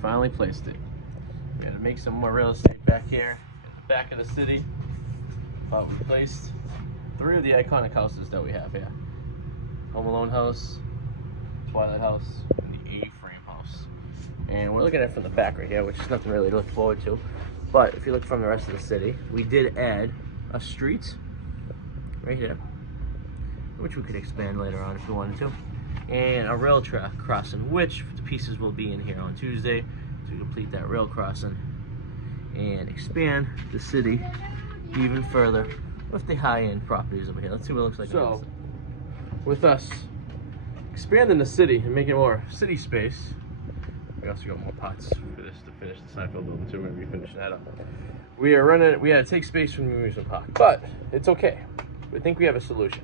finally placed it. We had to make some more real estate back here at the back of the city. But we placed 3 of the iconic houses that we have here. Home Alone house, Twilight house, and the A-frame house. And we're looking at it from the back right here, which is nothing really to look forward to. But if you look from the rest of the city, we did add a street right here, which we could expand later on if we wanted to, and a rail track crossing, which the pieces will be in here on Tuesday to complete that rail crossing and expand the city even further with the high-end properties over here. Let's see what it looks like. So, with us expanding the city and making more city space, we also got more pots for this to finish the Seinfeld building too. We're gonna be finishing that up. We had to take space from the amusement park, but it's okay. We think we have a solution.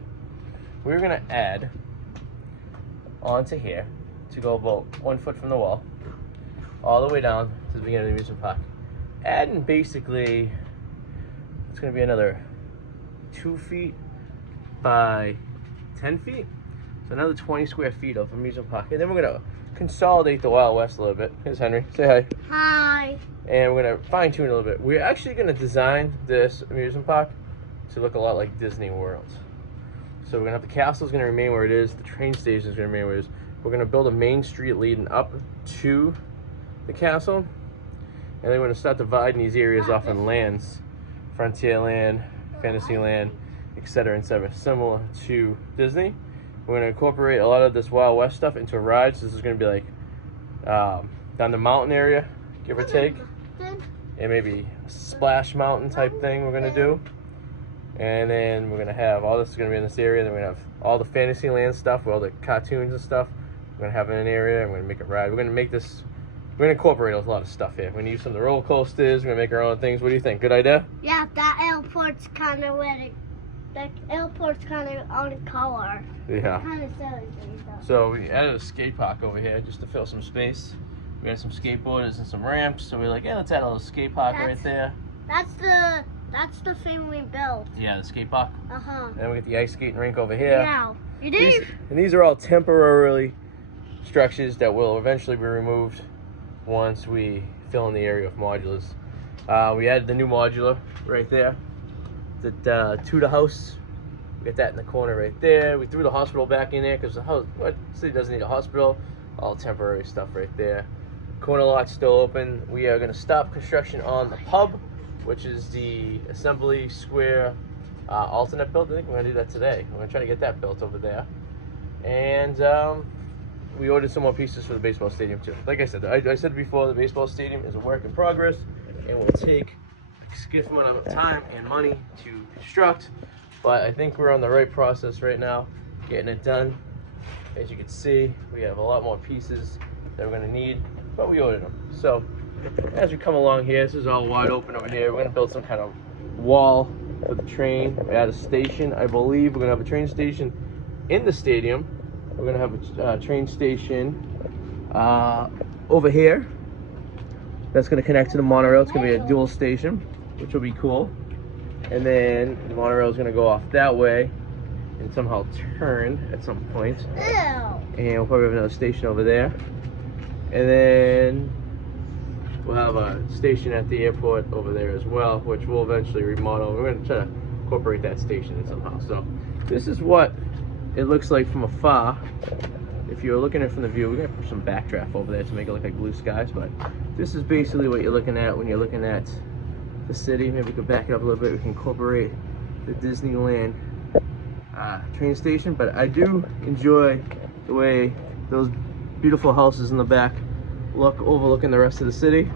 We're gonna add onto here to go about 1 foot from the wall, all the way down to the beginning of the amusement park. Adding basically, it's gonna be another 2 feet by 10 feet. So another 20 square feet of amusement park. And then we're gonna consolidate the Wild West a little bit. Here's Henry, say hi. Hi. And we're gonna fine tune a little bit. We're actually gonna design this amusement park to look a lot like Disney World. So we're gonna have the castle's gonna remain where it is, the train station is gonna remain where it is. We're gonna build a main street leading up to the castle. And then we're gonna start dividing these areas off in lands, Frontierland, Fantasyland, etc., similar to Disney. We're gonna incorporate a lot of this Wild West stuff into rides. This is gonna be like down the mountain area, give or take, and maybe a splash mountain type thing we're gonna do. And then we're gonna have all this is gonna be in this area. Then we're gonna have all the Fantasyland stuff, with all the cartoons and stuff. We're gonna have it in an area, and we're gonna make a ride. We're gonna incorporate a lot of stuff here. We're gonna use some of the roller coasters. We're gonna make our own things. What do you think? Good idea? Yeah, that airport's kind of on color. Yeah. Kind of silly. So we added a skate park over here just to fill some space. We had some skateboarders and some ramps. So we're like, yeah, let's add a little skate park right there. That's the thing we built. Yeah, the skate park. Uh-huh. And then we get the ice skating rink over here. Yeah. You did? These are all temporarily structures that will eventually be removed once we fill in the area of modulars. We added the new modular right there. To the house. We got that in the corner right there. We threw the hospital back in there because the city doesn't need a hospital. All temporary stuff right there. Corner lot's still open. We are going to stop construction on the pub, which is the Assembly Square alternate build. I think we're going to do that today. We're going to try to get that built over there. And we ordered some more pieces for the baseball stadium too. Like I said, I said before, the baseball stadium is a work in progress and will take a significant amount of time and money to construct. But I think we're on the right process right now, getting it done. As you can see, we have a lot more pieces that we're going to need, but we ordered them. So as we come along here, this is all wide open over here. We're going to build some kind of wall for the train. We add a station. I believe we're going to have a train station in the stadium. We're going to have a train station over here. That's going to connect to the monorail. It's going to be a dual station, which will be cool. And then the monorail is going to go off that way and somehow turn at some point. Ew. And we'll probably have another station over there. And then we'll have a station at the airport over there as well, which we'll eventually remodel. We're going to try to incorporate that station in somehow. So this is what it looks like from afar. If you're looking at it from the view, we're going to put some backdraft over there to make it look like blue skies. But this is basically what you're looking at when you're looking at the city. Maybe we could back it up a little bit. We can incorporate the Disneyland train station. But I do enjoy the way those beautiful houses in the back look, overlooking the rest of the city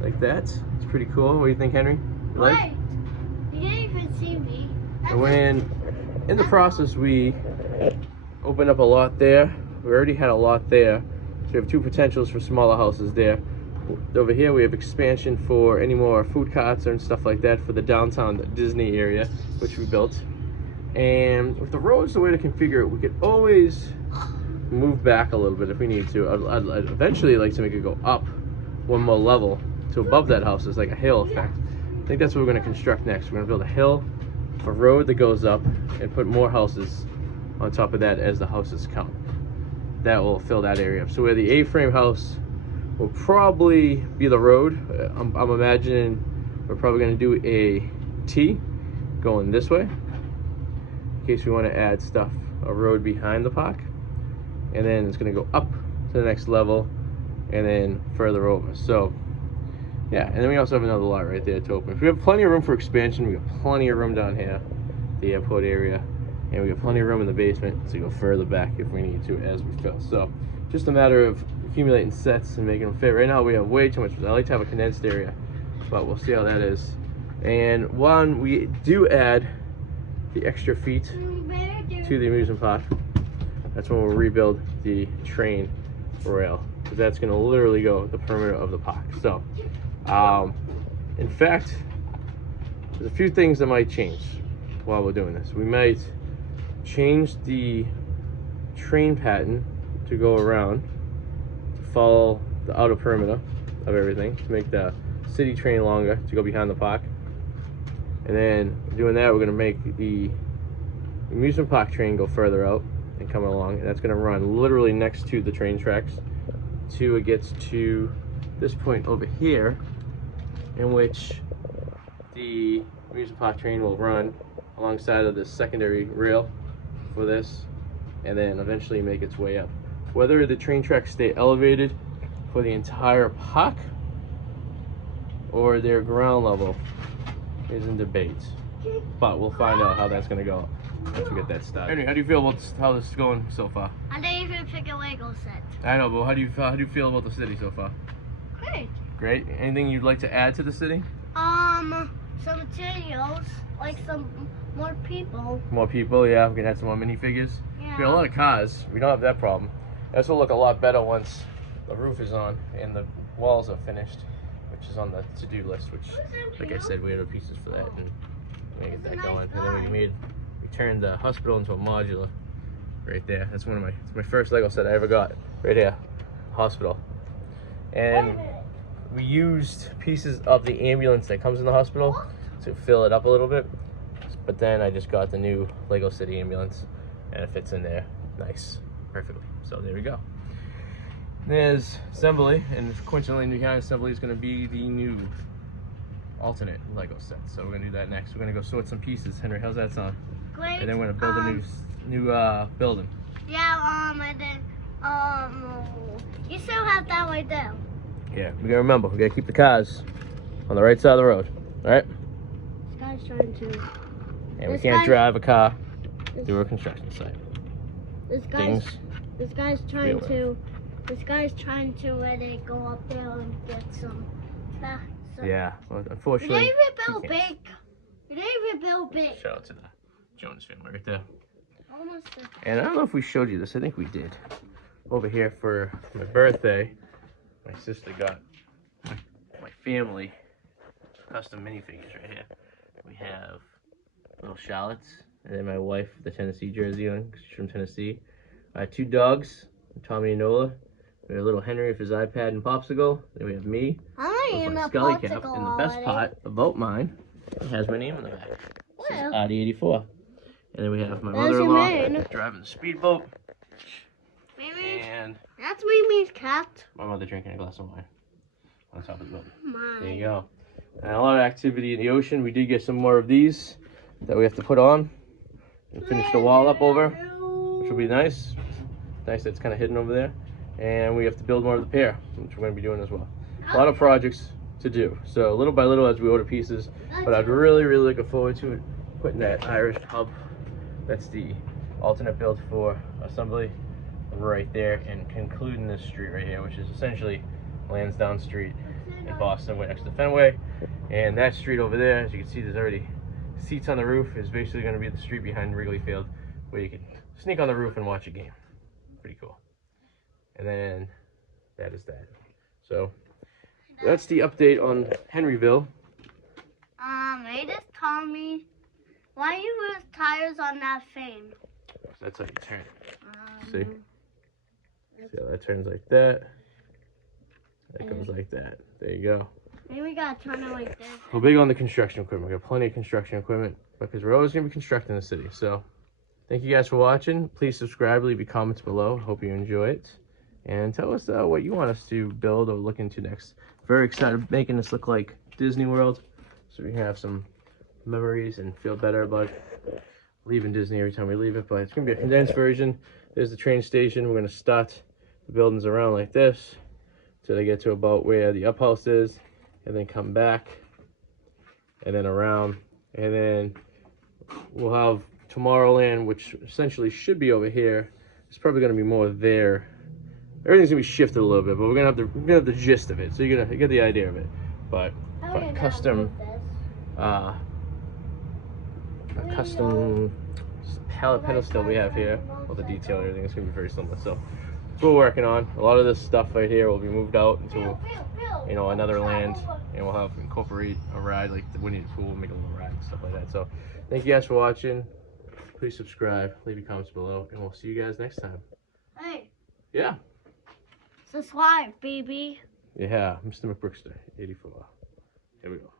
like that. It's pretty cool. What do you think, Henry? You like? Wait, you didn't even see me. And when in the process we opened up a lot there. We already had a lot there, so we have 2 potentials for smaller houses there. Over here we have expansion for any more food carts and stuff like that for the downtown Disney area, which we built. And with the roads the way to configure it, we could always move back a little bit if we need to. I'd eventually like to make it go up 1 more level to above that house. It's like a hill effect. I think that's what we're going to construct next. We're going to build a hill, a road that goes up, and put more houses on top of that as the houses come. That will fill that area up. So where the A-frame house will probably be the road. I'm imagining we're probably going to do a T going this way in case we want to add stuff, a road behind the park, and then it's going to go up to the next level and then further over. So yeah, and then we also have another lot right there to open. We have plenty of room for expansion. We got plenty of room down here, the airport area, and we got plenty of room in the basement to go further back if we need to as we fill. So just a matter of accumulating sets and making them fit. Right now we have way too much. I like to have a condensed area, but we'll see how that is. And when we do add the extra feet to the amusement park, that's when we'll rebuild the train rail, because that's going to literally go the perimeter of the park. So in fact, there's a few things that might change while we're doing this. We might change the train pattern to go around, to follow the outer perimeter of everything, to make the city train longer to go behind the park. And then doing that, we're going to make the amusement park train go further out and come along, and that's going to run literally next to the train tracks till it gets to this point over here, in which the amusement park train will run alongside of this secondary rail for this, and then eventually make its way up. Whether the train tracks stay elevated for the entire park or their ground level is in debate, but we'll find out how that's going to go once we get that started. Henry, how do you feel about how this is going so far? I didn't even pick a Lego set. I know, but how do you feel about the city so far? Great. Great. Anything you'd like to add to the city? Some materials, like some more people. More people, yeah. We can add some more minifigures. Yeah. We got a lot of cars. We don't have that problem. This will look a lot better once the roof is on and the walls are finished, which is on the to-do list, which, like I said, we had the pieces for that, and we're gonna get that going. And then we turned the hospital into a modular right there. That's it's my first Lego set I ever got, right here, hospital. And we used pieces of the ambulance that comes in the hospital to fill it up a little bit, but then I just got the new Lego City ambulance, and it fits in there nice, perfectly. So there we go. There's assembly, and coincidentally, behind assembly is going to be the new alternate Lego set. So we're going to do that next. We're going to go sort some pieces. Henry, how's that sound? Great. And then we're going to build a new building. Yeah. And then you still have that right there. Yeah, we gotta remember, we gotta keep the cars on the right side of the road. All right. This guy's trying to. And we can't drive a car through a construction site. This guy's trying to let it go up there and get some. Yeah, well, unfortunately. You didn't even build big. Shout out to the Jonas family right there. Almost. And I don't know if we showed you this. I think we did. Over here for my birthday, my sister got my family custom minifigures right here. We have little Charlottes, and then my wife, the Tennessee jersey on, 'cause she's from Tennessee. I had 2 dogs, Tommy and Nola. We have little Henry with his iPad and popsicle. Then we have me with my Scully cap. And the best part about mine, it has my name on the back. It says RD84. And then we have my mother-in-law driving the speedboat. And that's Mimi's cat. My mother drinking a glass of wine on top of the boat. There you go. And a lot of activity in the ocean. We did get some more of these that we have to put on and finish the wall up over, which will be nice. Nice that it's kind of hidden over there. And we have to build more of the pier, which we're going to be doing as well. A lot of projects to do. So little by little as we order pieces. But I'd really looking forward to putting that Irish pub. That's the alternate build for assembly right there, and concluding this street right here, which is essentially Lansdowne Street in Boston, right next to Fenway. And that street over there, as you can see, there's already seats on the roof, is basically going to be the street behind Wrigley Field, where you can sneak on the roof and watch a game. Pretty cool. And then that is that. So that's the update on Henryville. They just told me why you use tires on that thing. That's how you turn it. See? See how that turns like that? That goes like that. There you go. Maybe we gotta turn it like this. We're big on the construction equipment. We got plenty of construction equipment because we're always going to be constructing the city. So thank you guys for watching. Please subscribe, leave your comments below. Hope you enjoy it. and tell us what you want us to build or look into next. Very excited making this look like Disney World, so we can have some memories and feel better about leaving Disney every time we leave it. But it's gonna be a condensed version. There's the train station. We're gonna start the buildings around like this till they get to about where the up house is, and then come back and then around, and then we'll have Tomorrowland, which essentially should be over here. It's probably gonna be more there. Everything's gonna be shifted a little bit, but we're gonna have the gist of it, so you get the idea of it. But custom pallet pedestal we have here, all the detail and everything is gonna be very similar. So that's what we're working on. A lot of this stuff right here will be moved out into, you know, another land, and we'll have incorporate a ride like the Winnie the Pooh, make a little ride and stuff like that. So thank you guys for watching. Please subscribe, leave your comments below, and we'll see you guys next time. Hey. Yeah. Subscribe, baby. Yeah, Mr. McBrookster, 84. Here we go.